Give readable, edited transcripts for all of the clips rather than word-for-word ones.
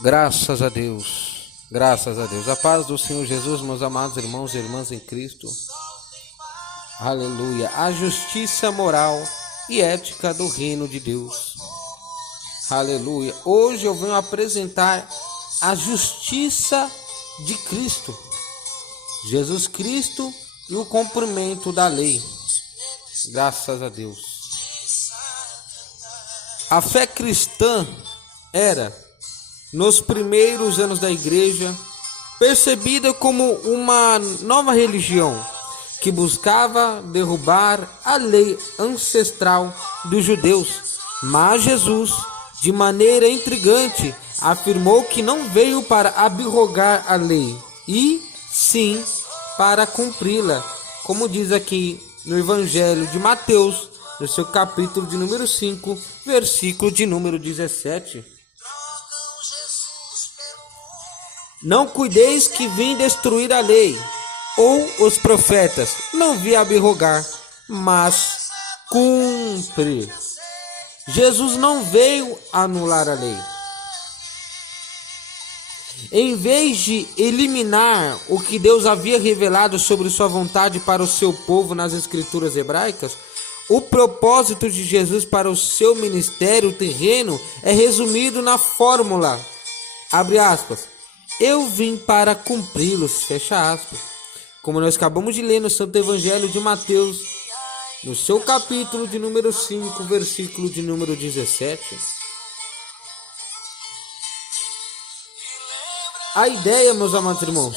Graças a Deus, graças a Deus. A paz do Senhor Jesus, meus amados irmãos e irmãs em Cristo. Aleluia. A justiça moral e ética do reino de Deus. Aleluia. Hoje eu venho apresentar a justiça de Cristo. Jesus Cristo e o cumprimento da lei. Graças a Deus. A fé cristã era, nos primeiros anos da igreja, percebida como uma nova religião que buscava derrubar a lei ancestral dos judeus. Mas Jesus, de maneira intrigante, afirmou que não veio para abrogar a lei, e sim para cumpri-la, como diz aqui no Evangelho de Mateus, no seu capítulo de número 5, versículo de número 17. Não cuideis que vim destruir a lei, ou os profetas. Não vi abrogar, mas cumprir. Jesus não veio anular a lei. Em vez de eliminar o que Deus havia revelado sobre sua vontade para o seu povo nas escrituras hebraicas, o propósito de Jesus para o seu ministério terreno é resumido na fórmula, abre aspas, eu vim para cumpri-los, fecha aspas. Como nós acabamos de ler no Santo Evangelho de Mateus, no seu capítulo de número 5, versículo de número 17. A ideia, meus amados irmãos,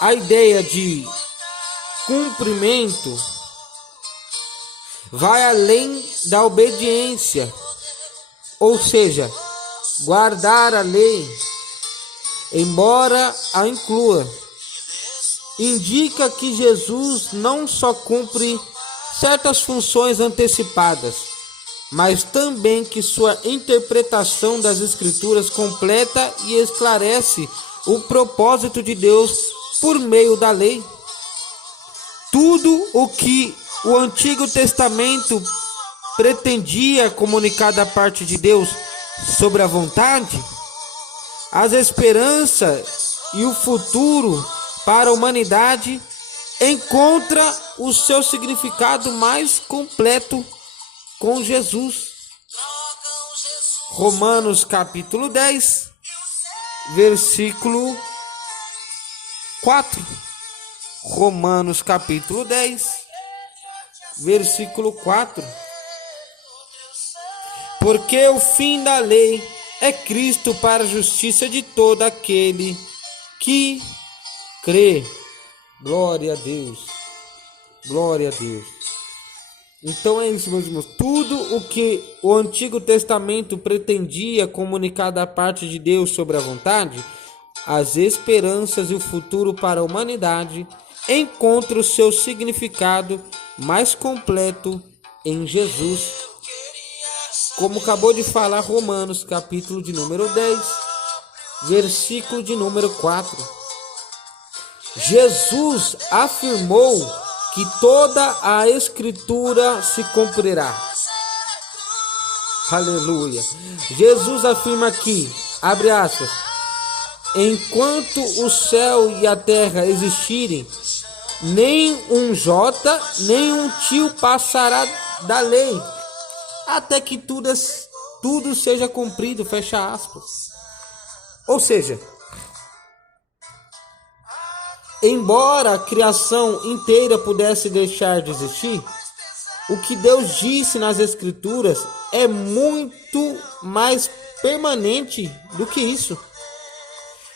a ideia de cumprimento vai além da obediência, ou seja, guardar a lei, embora a inclua, indica que Jesus não só cumpre certas funções antecipadas, mas também que sua interpretação das Escrituras completa e esclarece o propósito de Deus por meio da lei. Tudo o que o Antigo Testamento pretendia comunicar da parte de Deus sobre a vontade, as esperanças e o futuro para a humanidade, encontra o seu significado mais completo com Jesus. Romanos capítulo 10, versículo 4. Romanos capítulo 10, versículo 4. Porque o fim da lei é Cristo para a justiça de todo aquele que crê. Glória a Deus. Glória a Deus. Então é isso, meus irmãos. Tudo o que o Antigo Testamento pretendia comunicar da parte de Deus sobre a vontade, as esperanças e o futuro para a humanidade, encontra o seu significado mais completo em Jesus. Como acabou de falar Romanos, capítulo de número 10, versículo de número 4. Jesus afirmou que toda a Escritura se cumprirá. Aleluia. Jesus afirma aqui, abre aspas, enquanto o céu e a terra existirem, nem um jota, nem um tio passará da lei, até que tudo seja cumprido, fecha aspas. Ou seja, embora a criação inteira pudesse deixar de existir, o que Deus disse nas Escrituras é muito mais permanente do que isso.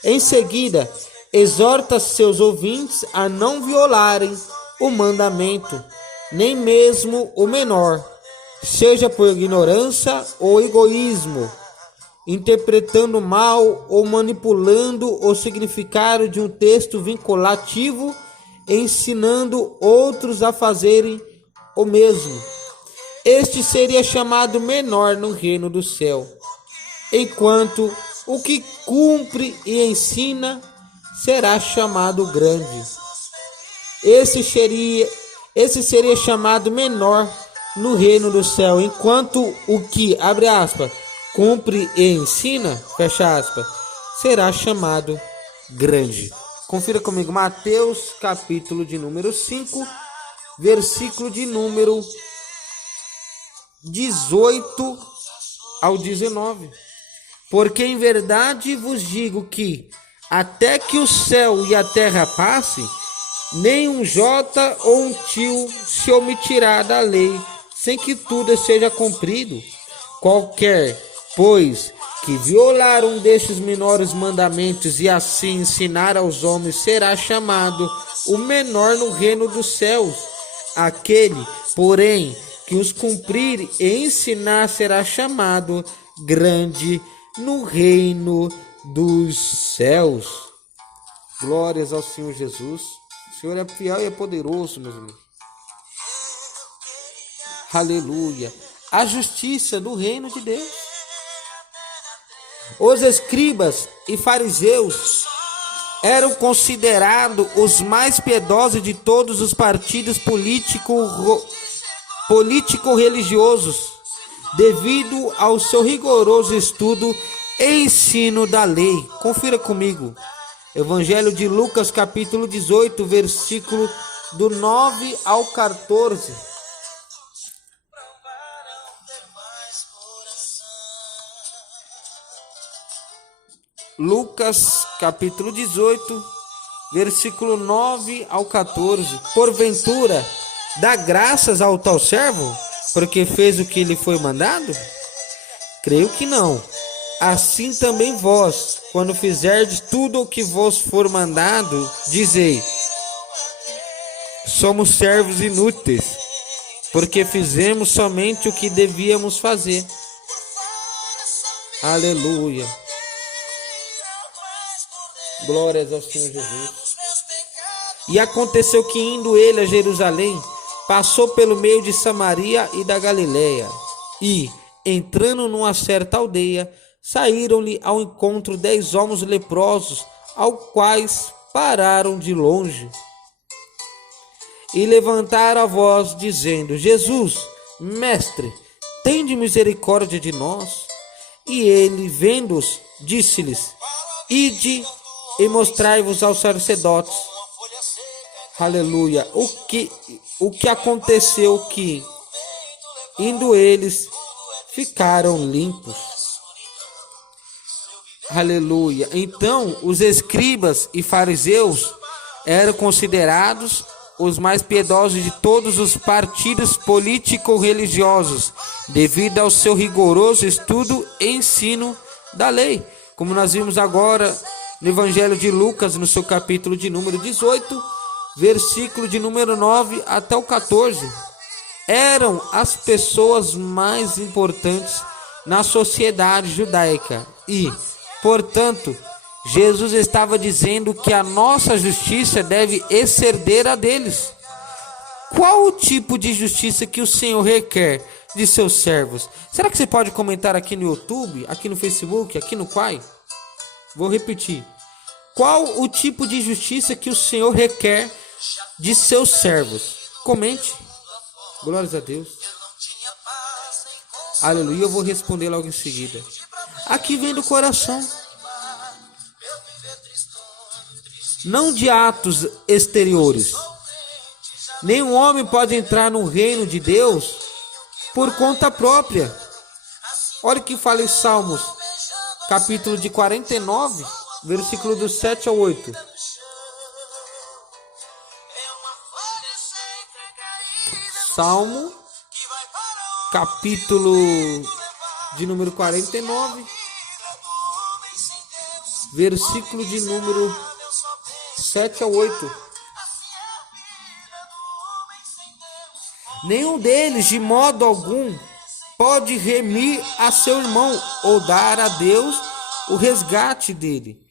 Em seguida, exorta seus ouvintes a não violarem o mandamento, nem mesmo o menor, seja por ignorância ou egoísmo, interpretando mal ou manipulando o significado de um texto vinculativo, ensinando outros a fazerem o mesmo. Este seria chamado menor no reino do céu, enquanto o que cumpre e ensina será chamado grande. Esse seria chamado menor no reino do céu, enquanto o que, abre aspas, cumpre e ensina, fecha aspas, será chamado grande. Confira comigo Mateus capítulo de número 5, versículo de número 18 ao 19. Porque em verdade vos digo que até que o céu e a terra passem, nem um jota ou um tio se omitirá da lei, sem que tudo seja cumprido. Qualquer, pois, que violar um destes menores mandamentos e assim ensinar aos homens, será chamado o menor no reino dos céus. Aquele, porém, que os cumprir e ensinar, será chamado grande no reino dos céus. Glórias ao Senhor Jesus. O Senhor é fiel e é poderoso, meus irmãos. Aleluia. A justiça do reino de Deus. Os escribas e fariseus eram considerados os mais piedosos de todos os partidos político-religiosos, devido ao seu rigoroso estudo e ensino da lei. Confira comigo. Evangelho de Lucas, capítulo 18, versículo do 9 ao 14. Lucas, capítulo 18, versículo 9 ao 14. Porventura, dá graças ao tal servo, porque fez o que lhe foi mandado? Creio que não. Assim também vós, quando fizerdes tudo o que vos for mandado, dizei: somos servos inúteis, porque fizemos somente o que devíamos fazer. Aleluia. Glórias ao Senhor Jesus. E aconteceu que, indo ele a Jerusalém, passou pelo meio de Samaria e da Galileia. E, entrando numa certa aldeia, saíram-lhe ao encontro 10 homens leprosos, aos quais pararam de longe. E levantaram a voz, dizendo: Jesus, mestre, tende misericórdia de nós. E ele, vendo-os, disse-lhes: ide e mostrai-vos aos sacerdotes. Aleluia. O que aconteceu que, indo eles, ficaram limpos. Aleluia. Então, os escribas e fariseus eram considerados os mais piedosos de todos os partidos político-religiosos, devido ao seu rigoroso estudo e ensino da lei. Como nós vimos agora no Evangelho de Lucas, no seu capítulo de número 18, versículo de número 9 até o 14. Eram as pessoas mais importantes na sociedade judaica e, portanto, Jesus estava dizendo que a nossa justiça deve exceder a deles. Qual o tipo de justiça que o Senhor requer de seus servos? Será que você pode comentar aqui no YouTube, aqui no Facebook, aqui no Quai? Vou repetir. Qual o tipo de justiça que o Senhor requer de seus servos? Comente. Glórias a Deus. Aleluia. Eu vou responder logo em seguida. Aqui vem do coração. Não de atos exteriores. Nenhum homem pode entrar no reino de Deus por conta própria. Olha o que fala em Salmos, capítulo de 49, versículo do 7 ao 8. Salmo, capítulo de número 49, versículo de número 7 ao 8. Nenhum deles, de modo algum, pode remir a seu irmão ou dar a Deus o resgate dele,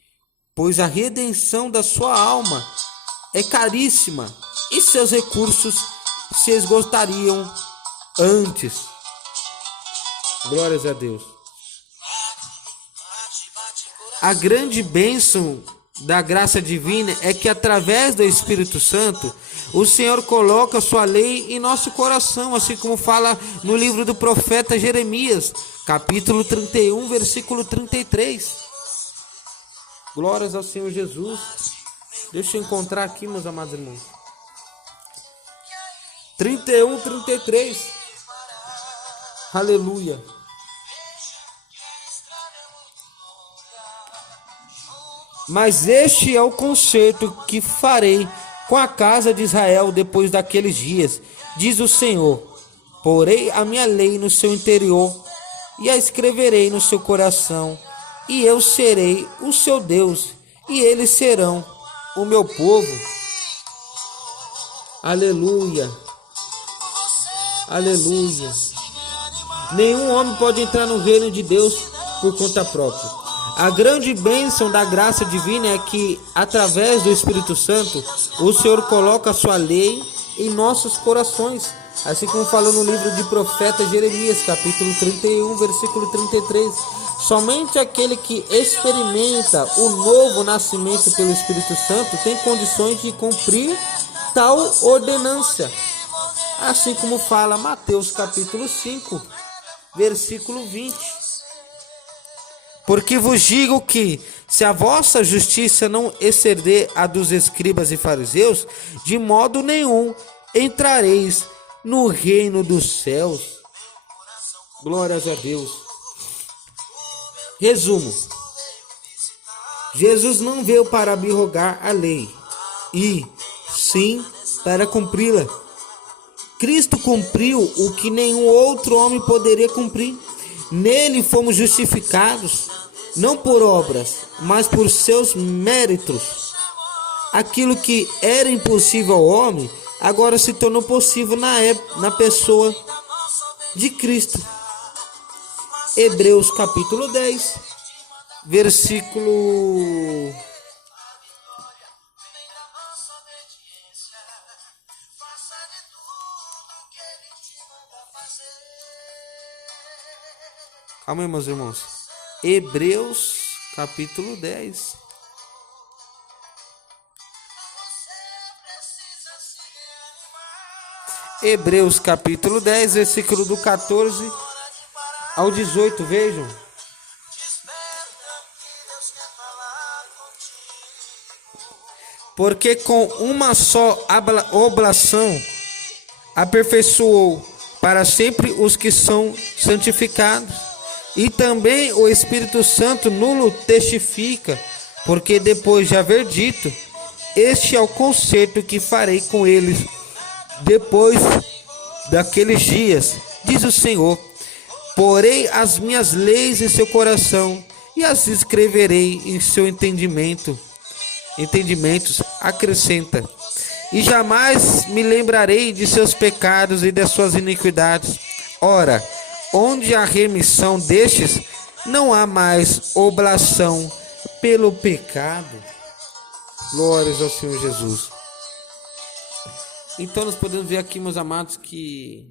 pois a redenção da sua alma é caríssima e seus recursos se esgotariam antes. Glórias a Deus. A grande bênção da graça divina é que, através do Espírito Santo, O Senhor coloca a sua lei em nosso coração, assim como fala no livro do profeta Jeremias, capítulo 31, versículo 33. Glórias ao Senhor Jesus. Deixa eu encontrar aqui, meus amados irmãos. 31, 33. Aleluia. Mas este é o concerto que farei com a casa de Israel depois daqueles dias, diz o Senhor. Porei a minha lei no seu interior e a escreverei no seu coração, e eu serei o seu Deus, e eles serão o meu povo. Aleluia. Aleluia. Nenhum homem pode entrar no reino de Deus por conta própria. A grande bênção da graça divina é que, através do Espírito Santo, o Senhor coloca a sua lei em nossos corações, assim como falou no livro de profeta Jeremias, capítulo 31, versículo 33. Somente aquele que experimenta o novo nascimento pelo Espírito Santo tem condições de cumprir tal ordenança, assim como fala Mateus capítulo 5, versículo 20. Porque vos digo que, se a vossa justiça não exceder a dos escribas e fariseus, de modo nenhum entrareis no reino dos céus. Glórias a Deus. Resumo. Jesus não veio para abrogar a lei, e sim para cumpri-la. Cristo cumpriu o que nenhum outro homem poderia cumprir. Nele fomos justificados, não por obras, mas por seus méritos. Aquilo que era impossível ao homem, agora se tornou possível na pessoa de Cristo. Hebreus capítulo 10, versículo... Calma aí, meus irmãos. Hebreus, capítulo 10. Hebreus, capítulo 10, versículo do 14 ao 18, vejam. Porque com uma só oblação aperfeiçoou para sempre os que são santificados. E também o Espírito Santo nulo testifica, porque depois de haver dito, este é o concerto que farei com eles depois daqueles dias, diz o Senhor. Porei as minhas leis em seu coração e as escreverei em seu entendimentos, acrescenta. E jamais me lembrarei de seus pecados e de suas iniquidades. Ora, onde há remissão destes, não há mais oblação pelo pecado. Glórias ao Senhor Jesus. Então nós podemos ver aqui, meus amados, que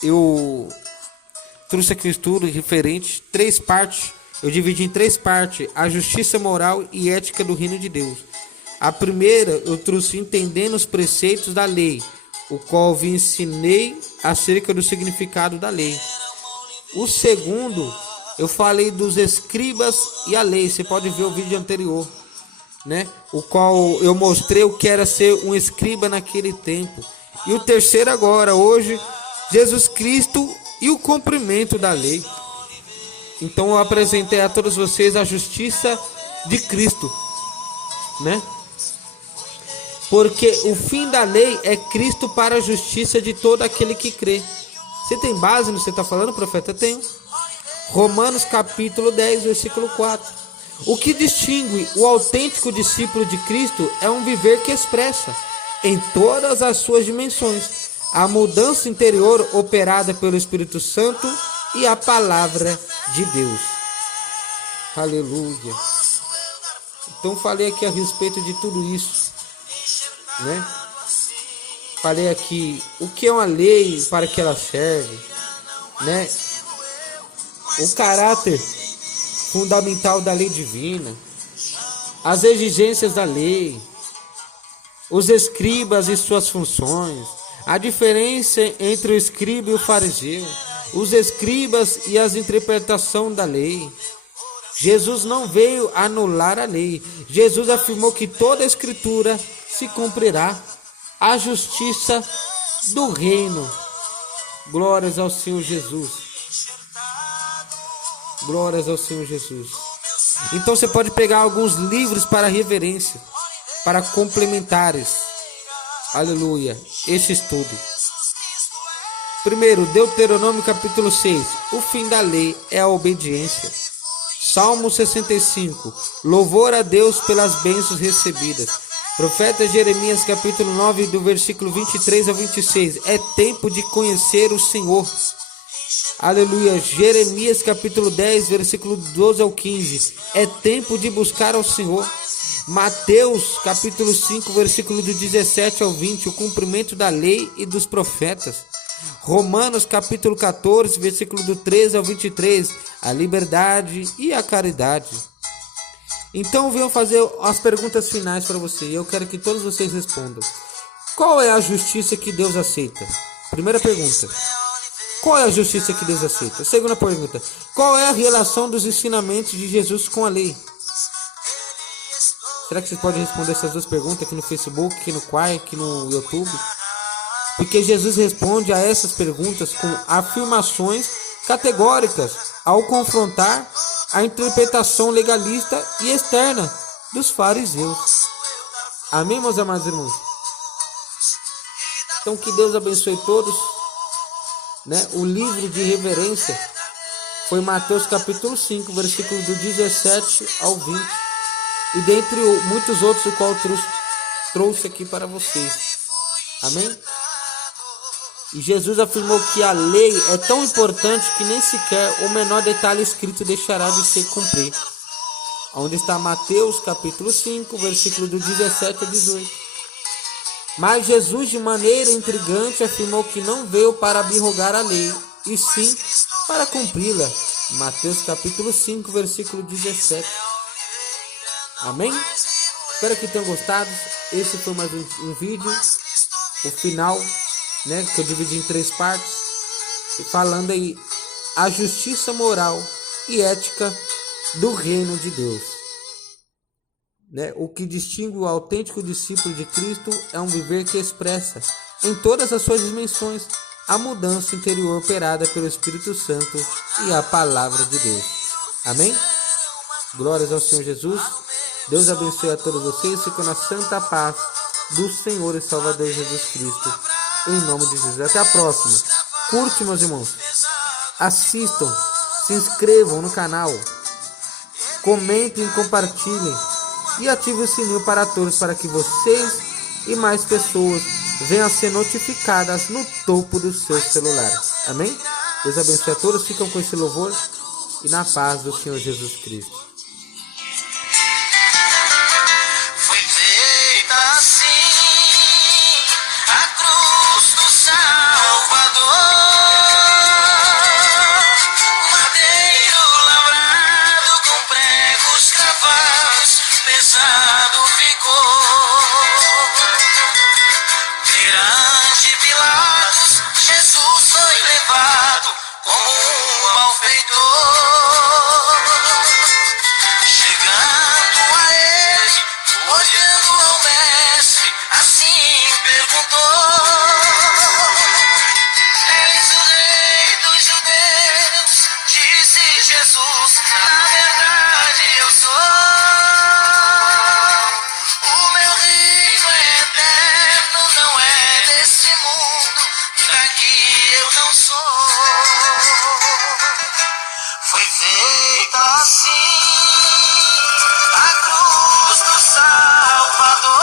eu trouxe aqui um estudo referente, 3 partes. Eu dividi em 3 partes: a justiça moral e ética do reino de Deus. A primeira eu trouxe entendendo os preceitos da lei, o qual vi ensinei acerca do significado da lei. O segundo, eu falei dos escribas e a lei. Você pode ver o vídeo anterior, o qual eu mostrei o que era ser um escriba naquele tempo. E o terceiro agora, hoje, Jesus Cristo e o cumprimento da lei. Então eu apresentei a todos vocês a justiça de Cristo, Porque o fim da lei é Cristo para a justiça de todo aquele que crê. Você tem base no que você está falando, profeta? Tenho. Romanos capítulo 10, versículo 4. O que distingue o autêntico discípulo de Cristo é um viver que expressa, em todas as suas dimensões, a mudança interior operada pelo Espírito Santo e a palavra de Deus. Aleluia. Então falei aqui a respeito de tudo isso. Falei aqui o que é uma lei, para que ela serve, o caráter fundamental da lei divina, as exigências da lei, os escribas e suas funções, a diferença entre o escriba e o fariseu, os escribas e as interpretações da lei. Jesus não veio anular a lei. Jesus afirmou que toda a escritura se cumprirá. A justiça do reino. Glórias ao Senhor Jesus. Glórias ao Senhor Jesus. Então você pode pegar alguns livros para reverência, para complementares. Aleluia. Esse estudo. Primeiro, Deuteronômio capítulo 6. O fim da lei é a obediência. Salmo 65. Louvor a Deus pelas bênçãos recebidas. Profeta Jeremias capítulo 9, do versículo 23 ao 26. É tempo de conhecer o Senhor. Aleluia. Jeremias capítulo 10, versículo 12 ao 15. É tempo de buscar ao Senhor. Mateus capítulo 5, versículo do 17 ao 20. O cumprimento da lei e dos profetas. Romanos capítulo 14, versículo do 13 ao 23. A liberdade e a caridade. Então eu venho fazer as perguntas finais para você. E eu quero que todos vocês respondam. Qual é a justiça que Deus aceita? Primeira pergunta. Qual é a justiça que Deus aceita? Segunda pergunta. Qual é a relação dos ensinamentos de Jesus com a lei? Será que vocês podem responder essas duas perguntas aqui no Facebook, aqui no Quai, aqui no YouTube? Porque Jesus responde a essas perguntas com afirmações categóricas ao confrontar a interpretação legalista e externa dos fariseus. Amém, meus amados irmãos? Então que Deus abençoe todos. O livro de reverência foi Mateus capítulo 5, versículo do 17 ao 20. E dentre muitos outros, o qual trouxe aqui para vocês. Amém? E Jesus afirmou que a lei é tão importante que nem sequer o menor detalhe escrito deixará de se cumprir. Onde está Mateus capítulo 5, versículo do 17 a 18. Mas Jesus, de maneira intrigante, afirmou que não veio para abrogar a lei, e sim para cumpri-la. Mateus capítulo 5, versículo 17. Amém? Espero que tenham gostado. Esse foi mais um vídeo. O final, que eu dividi em 3 partes. Falando aí a justiça moral e ética do reino de Deus. O que distingue o autêntico discípulo de Cristo é um viver que expressa, em todas as suas dimensões, a mudança interior operada pelo Espírito Santo e a palavra de Deus. Amém? Glórias ao Senhor Jesus. Deus abençoe a todos vocês. Fiquem na santa paz do Senhor e Salvador Jesus Cristo. Em nome de Jesus. Até a próxima. Curte, meus irmãos. Assistam. Se inscrevam no canal. Comentem e compartilhem. E ative o sininho para todos, para que vocês e mais pessoas venham a ser notificadas no topo dos seus celulares. Amém? Deus abençoe a todos. Ficam com esse louvor e na paz do Senhor Jesus Cristo. Pesado ficou. Perante Pilatos, Jesus foi levado como um malfeitor. Chegando a ele, olhando ao mestre, assim perguntou: És o rei dos judeus? Disse Jesus: na verdade eu sou. Foi feita assim a cruz do Salvador,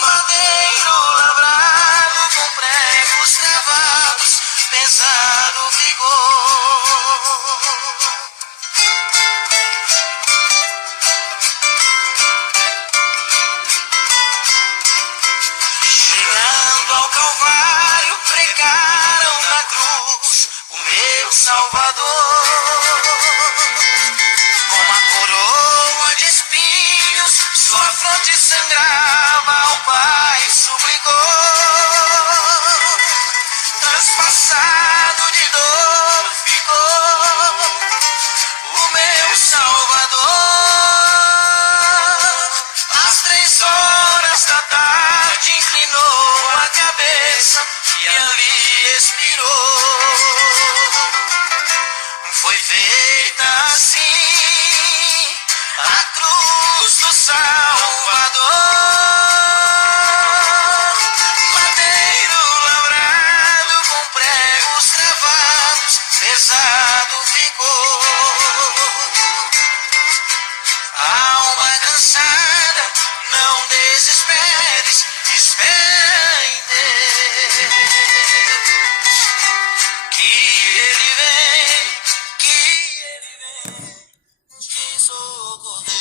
madeiro lavrado com pregos cravados, pesado vigor. Chegando ao Calvário, pregaram na cruz o meu Salvador, com uma coroa de espinhos, sua fronte e ali expirou. Foi feita assim a cruz do Salvador. Madeiro lavrado com pregos travados, pesado ficou. Alma cansada, não desesperes, espera em Deus, que Ele vem te socorrer.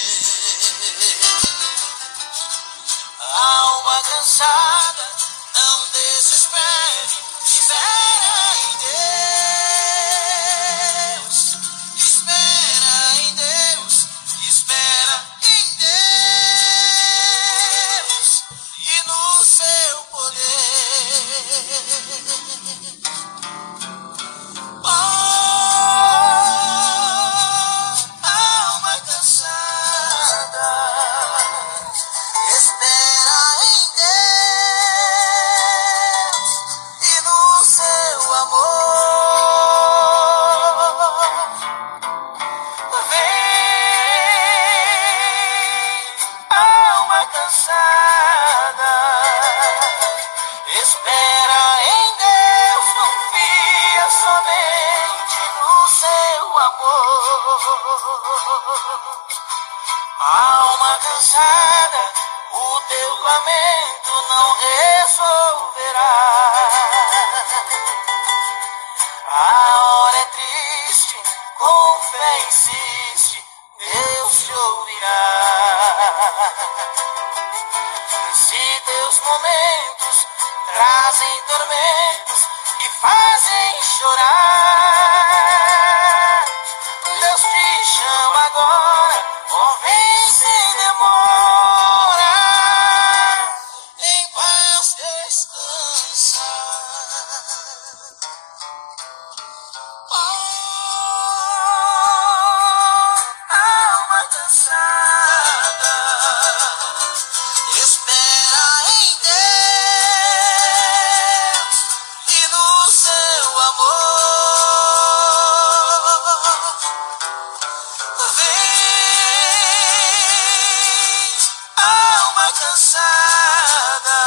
Alma cansada, não desespere, espera em Deus, espera em Deus, espera em Deus e no seu poder. Oh, alma cansada, espera em Deus e no seu amor. Vem, alma cansada, espera em Deus, confia somente no seu amor. Alma cansada, o teu lamento não resolverá. A hora é triste, com fé insiste, Deus te ouvirá. Se teus momentos trazem tormentos que fazem chorar, Deus te chama agora, oh vem sem demora, em paz descansa. Alma cansada, espera em Deus e no seu amor. Vem, alma cansada,